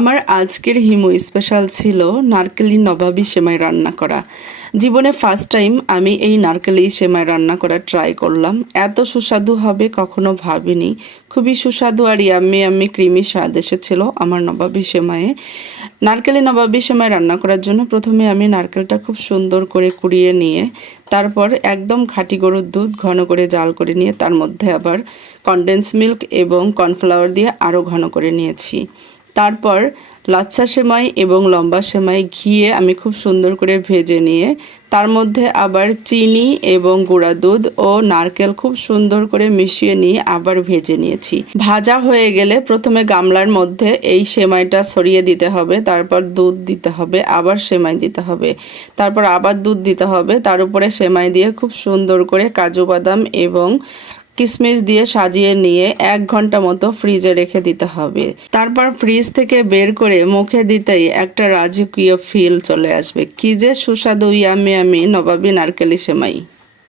আমার আজকের হিমু স্পেশাল ছিল নারকেলি নবাবী সেমাই রান্না করা। জীবনে ফার্স্ট টাইম আমি এই নারকেলি সেমাই রান্না করা ট্রাই করলাম। এত সুস্বাদু হবে কখনো ভাবিনি। খুবই সুস্বাদু আর ইয়াম্মি ইয়াম্মি ক্রিমি স্বাদ এসেছিল আমার নবাবী সেমাইয়ে। নারকেলি নবাবী সেমাই রান্না করার জন্য প্রথমে আমি নারকেলটা খুব সুন্দর করে কুড়িয়ে নিয়ে তারপর একদম খাঁটি গরুর দুধ ঘন করে জাল করে নিয়ে তার মধ্যে আবার কনডেন্স মিল্ক এবং কর্নফ্লাওয়ার দিয়ে আরও ঘন করে নিয়েছি। তারপর লাচ্ছা সেমাই এবং লম্বা সেমাই ঘিয়ে আমি খুব সুন্দর করে ভেজে নিয়ে তার মধ্যে আবার চিনি এবং গুঁড়া দুধ ও নারকেল খুব সুন্দর করে মিশিয়ে নিয়ে আবার ভেজে নিয়েছি। ভাজা হয়ে গেলে প্রথমে গামলার মধ্যে এই সেমাইটা ছড়িয়ে দিতে হবে, তারপর দুধ দিতে হবে, আবার সেমাই দিতে হবে, তারপর আবার দুধ দিতে হবে, তার উপরে সেমাই দিয়ে খুব সুন্দর করে কাজু বাদাম এবং কিশমিশ দিয়ে সাজিয়ে নিয়ে 1 ঘন্টা মতো ফ্রিজে রেখে দিতে হবে। তারপর ফ্রিজ থেকে বের করে মুখে দিতেই একটা রাজকীয় ফিল চলে আসবে। কি যে সুস্বাদু ইয়াম্মি ইয়াম্মি নবাবী নারকেলি সেমাই।